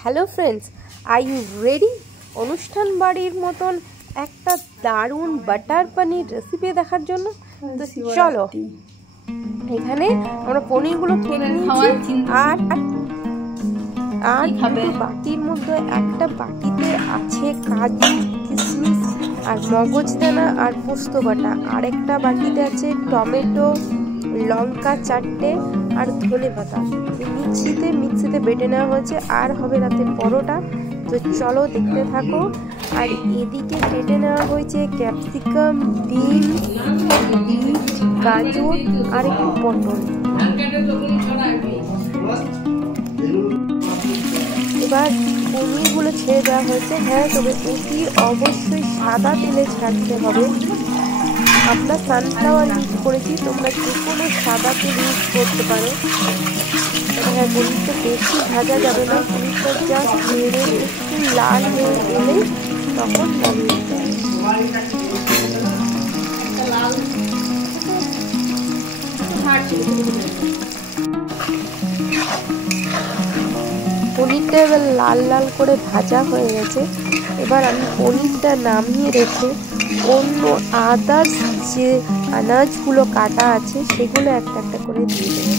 Hello friends, are you ready? অনুষ্ঠান বাড়ির মতন একটা দারুণ বাটার পনির রেসিপি দেখার জন্য। তো চলো, এখানে আমরা পনিরগুলো কেটে নিয়েছি আর বাটির মধ্যে একটা বাটিতে আছে কাজু, কিশমিশ আর মগজদানা আর পোস্ত বাটা, আর একটা বাটিতে আছে টমেটো, লঙ্কা 4টে আর ধনে পাতা। মিক্সিতে বেটে নেওয়া হয়েছে, আর হবে রাতে পরোটা। তো চলো দেখতে থাকো। আর এদিকে কেটে নেওয়া হয়েছে ক্যাপসিকাম, বিন, বিট, গাজর আর একটু পটল। এবার পনিরগুলো ছেড়ে দেওয়া হয়েছে। হ্যাঁ, তবে এটি অবশ্যই সাদা তেলে ছাড়তে হবে। আমরা সানফ্লাওয়ার ইউজ করেছি, তোমরা যে কোনো সাদা তেল ইউজ করতে পারো। হ্যাঁ, পনিরটা বেশি ভাজা যাবে না, পনিরটা জাস্ট নেড়ে একটু লাল হয়ে এলেই তখন নামিয়ে দিতে হবে। পনিরটা এবার লাল লাল করে ভাজা হয়ে গেছে। এবার আমি পনিরটা নামিয়ে রেখে অন্য আদার্স যে আনাজগুলো কাটা আছে সেগুলো একটা একটা করে দিয়ে দেবো।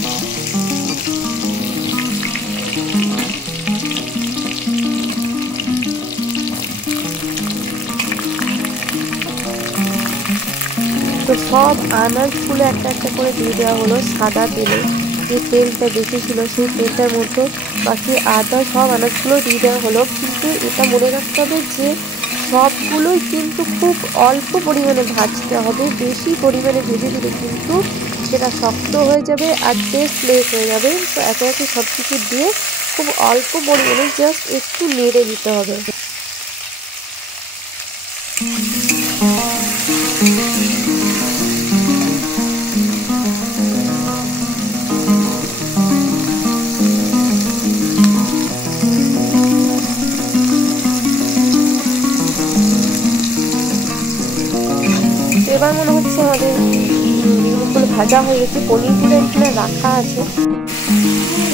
তো সব আনাজগুলো একটা একটা করে দিয়ে দেওয়া হলো সাদা তেলে। যে তেলটা বেশি ছিল সেই তেলটার মধ্যে বাকি আদা সব আনাজগুলো দিয়ে দেওয়া হলো। কিন্তু এটা মনে রাখতে হবে যে সবগুলোই কিন্তু খুব অল্প পরিমাণে ভাজতে হবে। বেশি পরিমাণে ভেজে দিলে কিন্তু সেটা শক্ত হয়ে যাবে আর টেস্টলেস হয়ে যাবে। তো একে একে সব কিছু দিয়ে খুব অল্প পরিমাণে জাস্ট একটু নেড়ে দিতে হবে। এবার মনে হচ্ছে আমাদের জিনিসগুলো ভাজা হয়ে গেছে, পনিরগুলো এখানে রাখা আছে।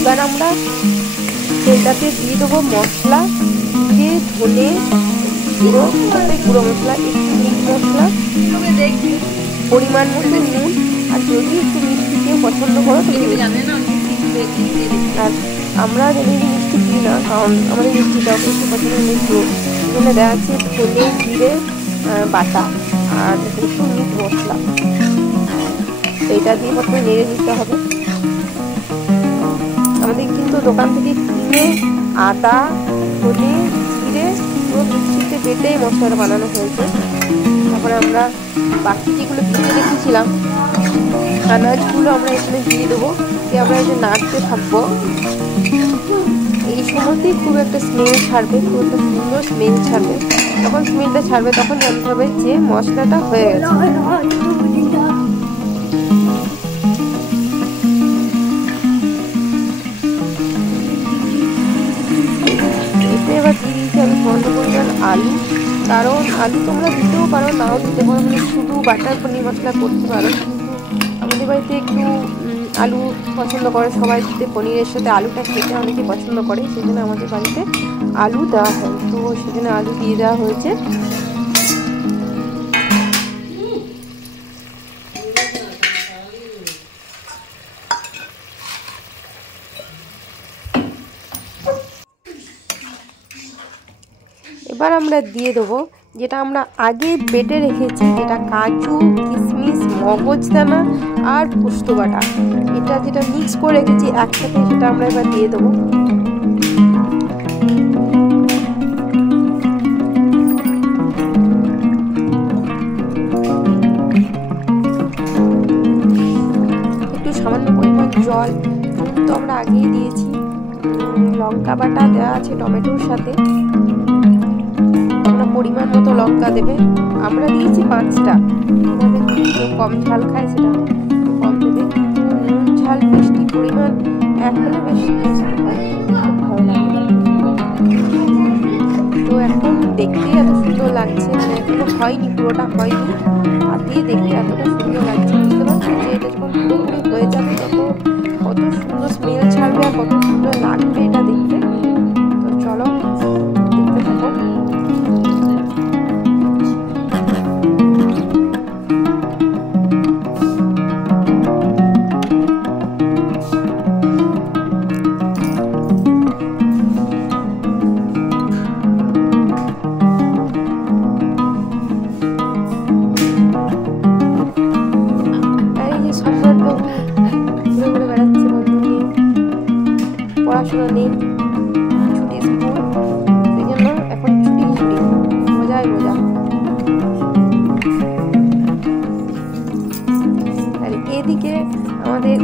এবার আমরা তেলটাতে দিয়ে দেবো মশলা, দিয়ে ধনে গুঁড়ো, গুঁড়ো মশলা, একটু মিট মশলা, পরিমাণ মতো নুন, আর যদি একটু মিষ্টি কেউ পছন্দ করো তো আর আমরা যদি মিষ্টি দিই না, কারণ আমাদের মিষ্টিটা বেশি পছন্দ নেই। তো এখানে দেওয়া আছে ধনে জিরে বাটা আর একটু মিট মশলা। এইটা দিয়ে প্রথমে নেড়ে দিতে হবে। আমাদের কিন্তু দোকান থেকে কিনে আদা, ধনে, জিরে পুরো মিক্সিতে বেটে মশলাটা বানানো হয়েছে। তারপরে আমরা বাকি যেগুলো ভেজে রেখেছিলাম আনাজগুলো আমরা এখানে দিয়ে দেবো, দিয়ে আমরা এখানে নাড়তে থাকবো। এই সময়তেই খুব একটা স্মেল ছাড়বে, খুব একটা সুন্দর স্মেল ছাড়বে। যখন স্মেলটা ছাড়বে তখন জানতে হবে যে মশলাটা হয়ে গেছে। এতে এবার দিয়ে দিয়েছি আমি সামান্য পরিমাণ আলু, কারণ আলু তোমরা দিতেও পারো, নাও দিতে পারো, মানে শুধু বাটার পনির মশলা করতে পারো। কিন্তু আমাদের বাড়িতে একটু আলু পছন্দ করে সবাই, দিতে পনিরের সাথে আলুটা খেতে অনেকে পছন্দ করে, সেই জন্য আমাদের বাড়িতে আলু দেওয়া হয়। তো সেজন্য আলু দিয়ে দেওয়া হয়েছে। এবার আমরা দিয়ে দেবো যেটা আমরা আগে বেটে রেখেছি, যেটা কাজু, কিশমিশ, মগজদানা আর পোস্ত বাটা, এটা যেটা মিক্স করে রেখেছি একসাথে, সেটা আমরা এবার দিয়ে দেবো। একটু সামান্য পরিমাণ জল, তো আমরা আগেই দিয়েছি। লঙ্কা বাটা দেওয়া আছে টমেটোর সাথে, পরিমাণ মতো লঙ্কা দেবে। আমরা দিয়েছি 5টা, কেউ কম ঝাল খায় সেটা কম দেবে। নুন ঝাল মিষ্টি পরিমাণ এক হলে বেশি ভালো লাগে। তো এখন দেখতেই এত সুন্দর লাগছে, মানে এখনো হয়নি, পুরোটা হয়নি, আর দিয়ে দেখতে এতটা সুন্দর লাগছে। বুঝতে পারছি যে এটা যখন পুরোপুরি হয়ে যাবে তত কত সুন্দর স্মেল ছাড়বে আর কত সুন্দর লাগবে এটা দেখতে। তো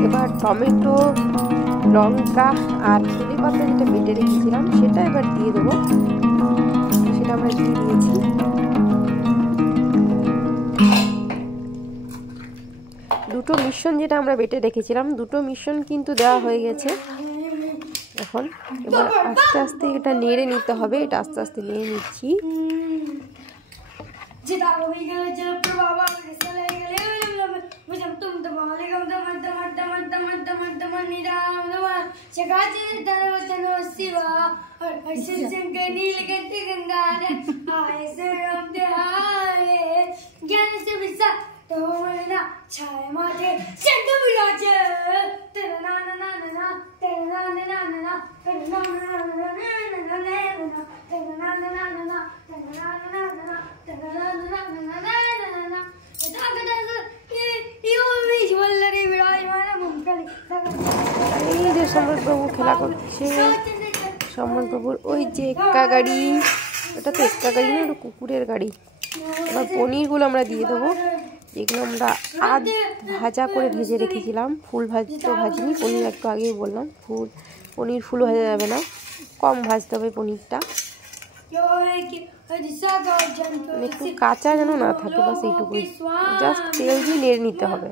এবার টমেটো, লঙ্কা আর ধনে পাতা যেটা বেটে রেখেছিলাম সেটা এবার দিয়ে দেবো। সেটা আমরা দিয়ে দিয়েছি। দুটো মিশ্রণ যেটা আমরা বেটে রেখেছিলাম, দুটো মিশ্রণ কিন্তু দেওয়া হয়ে গেছে। এখন এবার আস্তে আস্তে এটা নেড়ে নিতে হবে। এটা আস্তে আস্তে নেড়ে নিচ্ছি। এই যে সম্রাটবাবু খেলা করছে। সম্রাটবাবুর ওই যে এক্কা গাড়ি, ওটা তো এক্কা গাড়ি না, ওটা কুকুরের গাড়ি। এবার পনিরগুলো আমরা দিয়ে দেবো, যেগুলো আমরা আধ ভাজা করে ভেজে রেখেছিলাম। ফুল তো ভাজিনি, পনির একটু আগেই বললাম। পনির ফুল ভাজা যাবে না, কম ভাজতে হবে পনিরটা, একটু কাঁচা যেন না থাকে, বাস এইটুকুই। জাস্ট তেল দিয়ে নেড়ে নিতে হবে।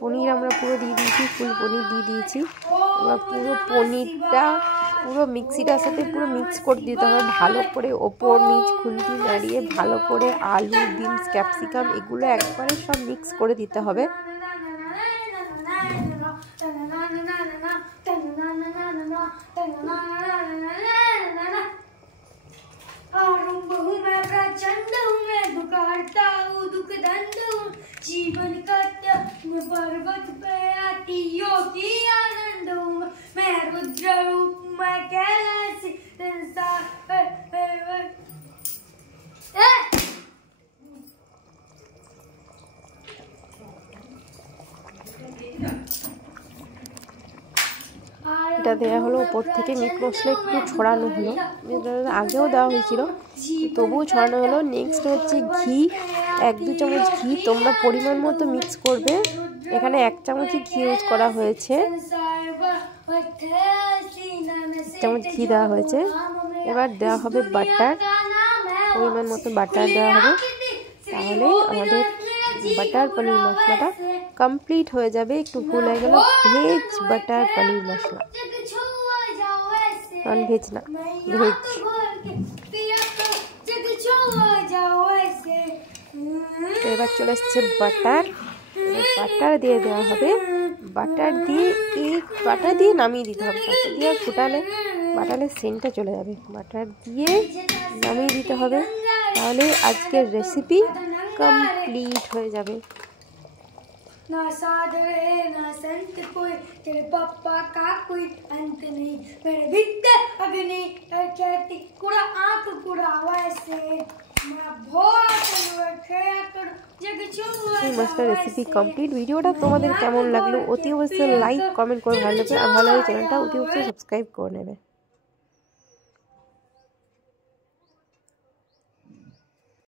পনির আমরা পুরো দিয়ে দিয়েছি, ফুল পনির দিয়ে দিয়েছি। এবার পুরো পনিরটা পুরো মিক্সিটার সাথে পুরো মিক্স করে দিতে হবে ভালো করে, ওপর নিচ খুন্তি নাড়িয়ে ভালো করে। আলু, বিনস, ক্যাপসিকাম এগুলো একবারে সব মিক্স করে দিতে হবে। जीवन का पर्वत पे आती योगी आनंद हूँ मैं, रुद्र रूप मैं कैलाशी এটা দেওয়া হলো। উপর থেকে মিট মশলা একটু ছড়ানো হলো, আগেও দেওয়া হয়েছিল, তবুও ছড়ানো হলো। নেক্সট হচ্ছে ঘি, 1-2 চামচ ঘি তোমরা পরিমাণ মতো মিক্স করবে। এখানে 1 চামচই ঘি ইউজ করা হয়েছে, 1 চামচ ঘি দেওয়া হয়েছে। এবার দেওয়া হবে বাটার, পরিমাণ মতো বাটার দেওয়া হবে। তাহলে আমাদের বাটার পনির মশলাটা কমপ্লিট হয়ে যাবে। একটু ভুল হয়ে গেল, ভেজ বাটার পনির মশলা, নন ভেজ না, ভেজ। তো এবার চলে এসছে বাটার, বাটার দিয়ে দেওয়া হবে। বাটার দিয়ে নামিয়ে দিতে হবে। বাটার দিয়ে বাটারের সেন্টটা চলে যাবে। বাটার দিয়ে নামিয়ে দিতে হবে, তাহলে আজকের রেসিপি কমপ্লিট হয়ে যাবে। ना साधरे ना संत कोई, तेरे पापा का कोई अंत नहीं, मेरे भीतर अग्नि कहती कुड़ा आंख कुड़ा वैसे मैं बहुत मस्त रेसिपि कमप्लीट। ভিডিওটা তোমাদের কেমন লাগলো অতি অবশ্যই লাইক কমেন্ট করে ভালো লাগবে, আর ভালো লাগলে চ্যানেলটা অতি অবশ্যই সাবস্ক্রাইব করে নেবে।